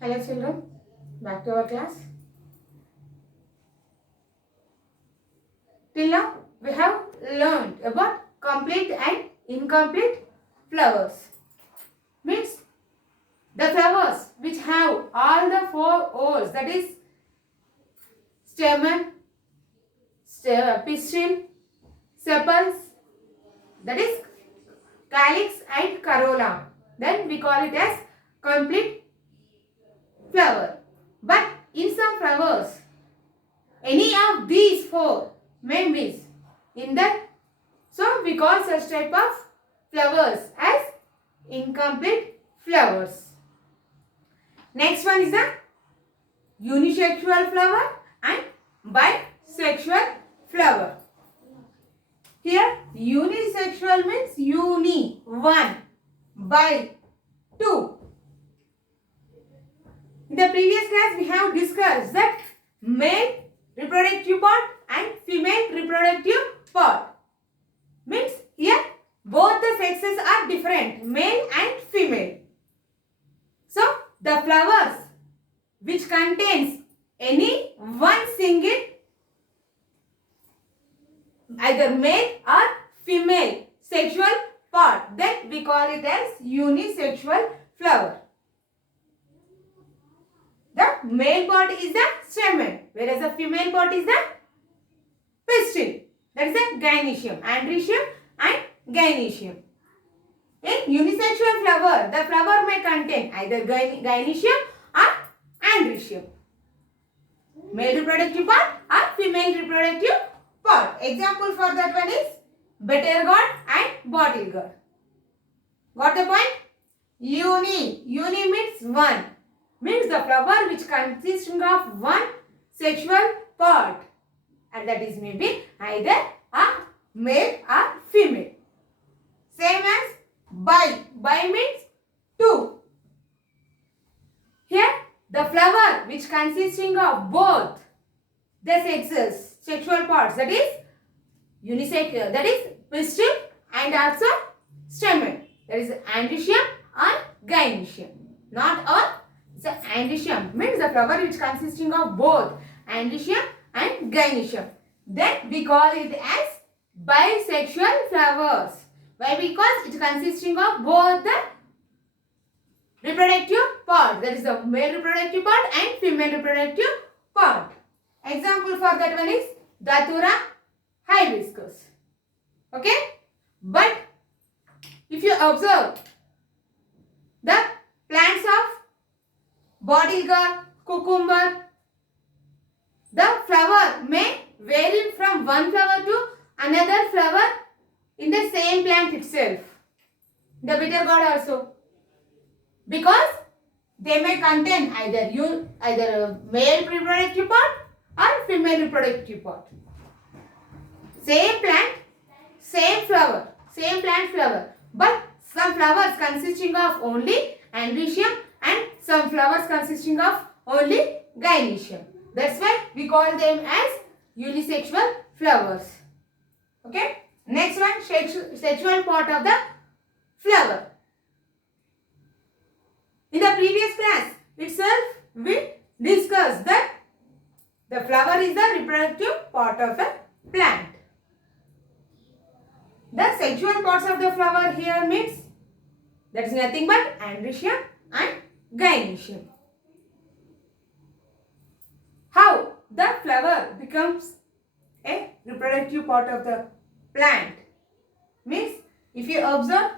Hello children, back to our class. Till now we have learned about complete and incomplete flowers. Means the flowers which have all the four O's, that is stamen, pistil, sepals, that is calyx and corolla. Then we call it as complete flower. But in some flowers, any of these four may miss in that, so we call such type of flowers as incomplete flowers. Next one is the unisexual flower and bisexual flower. Here unisexual means uni, one, bi, two. In the previous class we have discussed that male reproductive part and female reproductive part. Means here both the sexes are different, male and female. So the flowers which contains any one single either male or female sexual part, then we call it as unisexual flower. The male part is the stamen, whereas the female part is the pistil. That is the gynoecium, androecium and gynoecium. In unisexual flower, the flower may contain either gynoecium or androecium. Male reproductive part or female reproductive part. Example for that one is betel gourd and bottle gourd. Got the point? Uni means one. Means the flower which consisting of one sexual part, and that is maybe either a male or female. Same as bi. Bi means two. Here the flower which consisting of both the sexes sexual parts, that is unisexual, that is pistil and also stamen, that is androecium or gynoecium. Not all. So androecium means the flower which consisting of both androecium and gynoecium. Then we call it as bisexual flowers. Why? Because it consisting of both the reproductive part, that is the male reproductive part and female reproductive part. Example for that one is Datura hibiscus. Okay? But if you observe the plants of bottle gourd, cucumber, the flower may vary from one flower to another flower in the same plant itself. The bitter gourd also, because they may contain either male reproductive part or female reproductive part. Same plant, same flower, same plant flower, but some flowers consisting of only androecium and some flowers consisting of only gynoecium. That's why we call them as unisexual flowers. Okay. Next one, sexual part of the flower. In the previous class itself, we discussed that the flower is the reproductive part of a plant. The sexual parts of the flower here means that is nothing but androecium and gynoecium. How the flower becomes a reproductive part of the plant means, if you observe,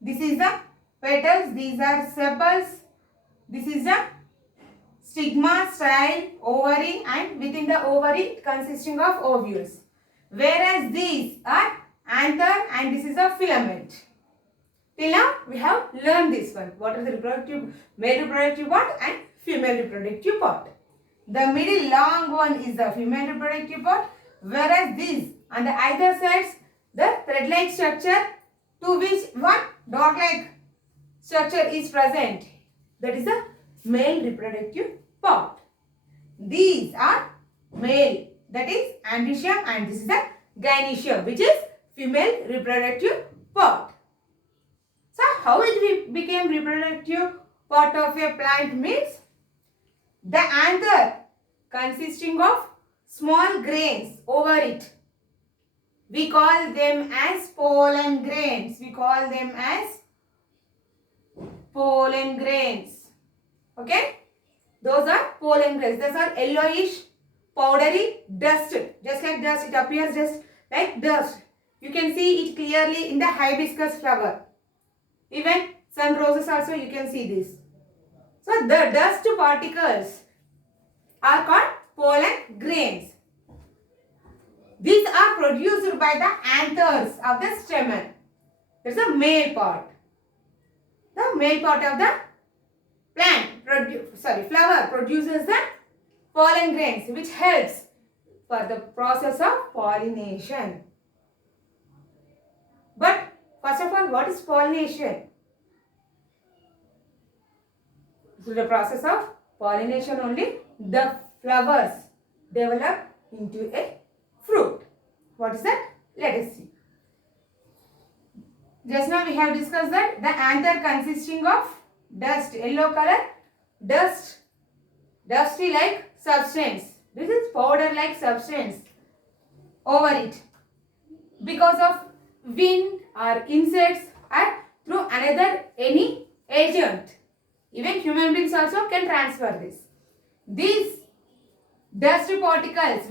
this is the petals, these are sepals, this is the stigma, style, ovary, and within the ovary consisting of ovules, whereas these are anther and this is a filament. Till now we have learned this one. What are the reproductive, male reproductive part and female reproductive part. The middle long one is the female reproductive part, whereas these on the either sides the thread-like structure to which one dog-like structure is present, that is the male reproductive part. These are male, that is androecium, and this is the gynoecium, which is female reproductive part. So how it became reproductive part of a plant means the anther consisting of small grains over it. We call them as pollen grains. We call them as pollen grains. Okay? Those are pollen grains. Those are yellowish, powdery dust. Just like dust. It appears just like dust. You can see it clearly in the hibiscus flower. Even some roses also you can see this. So the dust particles are called pollen grains. These are produced by the anthers of the stamen. That's the male part. The male part of the flower produces the pollen grains, which helps for the process of pollination. But first of all, what is pollination? Through the process of pollination only, the flowers develop into a fruit. What is that? Let us see. Just now we have discussed that the anther consisting of dust, yellow color, dusty like substance. This is powder like substance over it. Because of wind or insects or through another any agent. Even human beings also can transfer this. These dust particles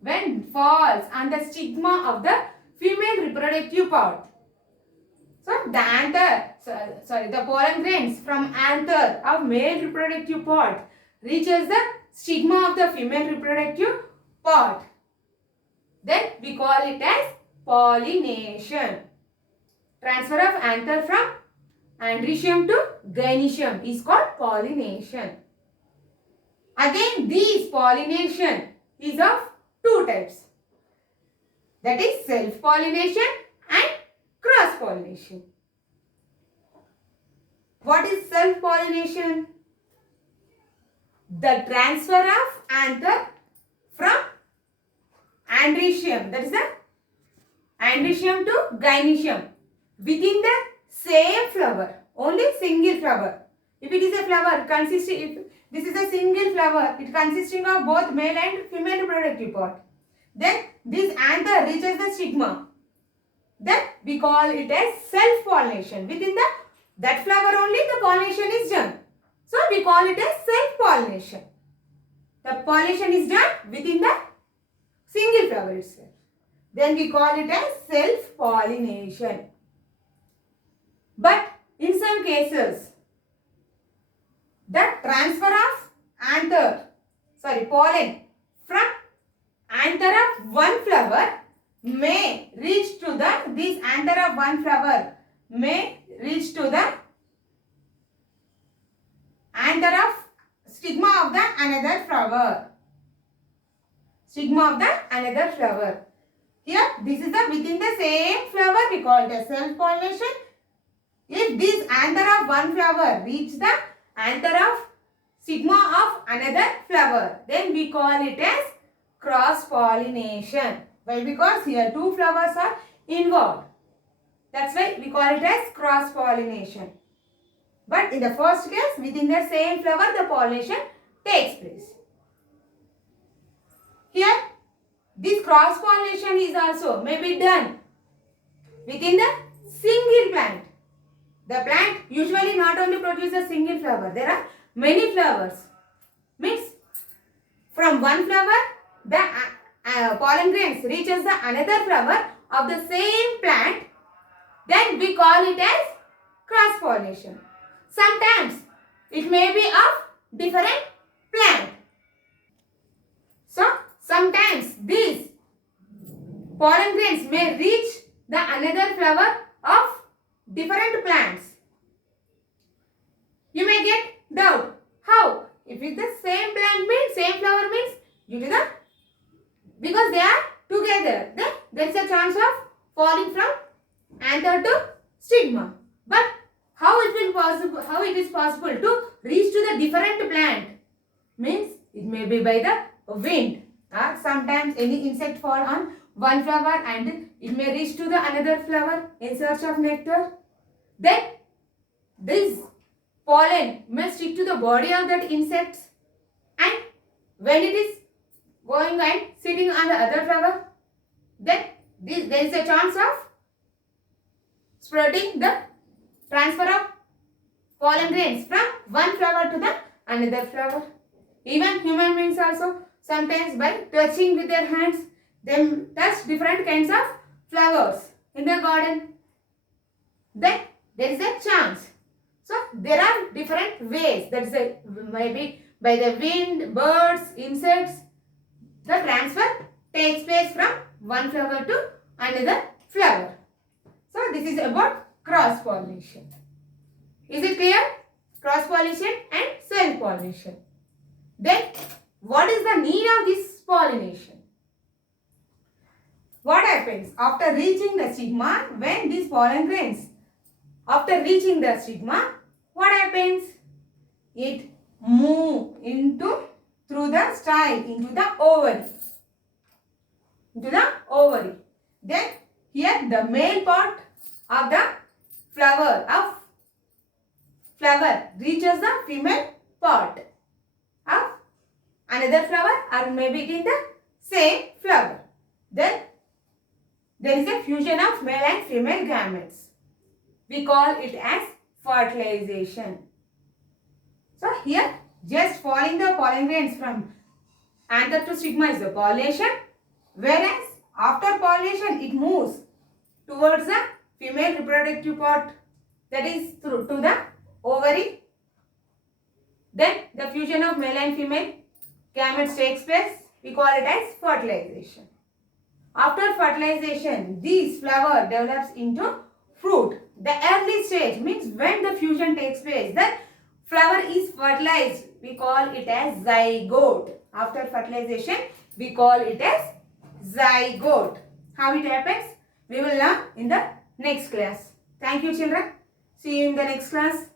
when falls on the stigma of the female reproductive part. So the pollen grains from anther of male reproductive part reaches the stigma of the female reproductive part. Then we call it as pollination. Transfer of anther from androecium to gynoecium is called pollination. Again, this pollination is of two types. That is self-pollination and cross-pollination. What is self-pollination? The transfer of anther from androecium, that is the androecium to gynoecium within the same flower, only single flower. If it is a flower consisting, this is a single flower, it consisting of both male and female reproductive part. Then this anther reaches the stigma. Then we call it as self-pollination. Within that flower only the pollination is done. So we call it as self-pollination. The pollination is done within the single flower itself. Then we call it as self-pollination. But in some cases, the transfer of pollen from anther of one flower may reach to this anther of one flower may reach to the anther of stigma of the another flower. Stigma of the another flower. Here, this is within the same flower, we call it as self-pollination. If this anther of one flower reach the anther of stigma of another flower, then we call it as cross-pollination. Why? Because here two flowers are involved. That's why we call it as cross-pollination. But in the first case, within the same flower, the pollination takes place. Here, this cross-pollination is also may be done within the single plant. The plant usually not only produces a single flower, there are many flowers. Means from one flower, the pollen grains reaches the another flower of the same plant. Then we call it as cross-pollination. Sometimes it may be of different plant. So sometimes these pollen grains may reach the another flower of different plants. You may get doubt. How? If it's the same plant means, same flower means, due to the, because they are together, then there is a chance of falling from anther to stigma. But how it is possible to reach to the different plant? Means it may be by the wind, or sometimes any insect fall on one flower and it may reach to the another flower in search of nectar. Then this pollen may stick to the body of that insects, and when it is going and sitting on the other flower, then there is a chance of spreading the transfer of pollen grains from one flower to the another flower. Even human beings also sometimes by touching with their hands, they touch different kinds of flowers in their garden. Then there is a chance. So there are different ways. That is maybe by the wind, birds, insects, the transfer takes place from one flower to another flower. So this is about cross pollination. Is it clear? Cross pollination and self pollination. Then what is the need of this pollination? What happens after reaching the stigma when these pollen grains? After reaching the stigma, what happens? It moves through the style into the ovary. Then here the male part of the flower reaches the female part of another flower, or maybe it in the same flower. Then there is a fusion of male and female gametes. We call it as fertilization. So here just falling the pollen grains from anther to stigma is the pollination, whereas after pollination it moves towards the female reproductive part, that is to the ovary. Then the fusion of male and female gametes takes place. We call it as fertilization. After fertilization, this flower develops into fruit. The early stage means when the fusion takes place, the flower is fertilized. We call it as zygote. After fertilization, we call it as zygote. How it happens? We will learn in the next class. Thank you, children. See you in the next class.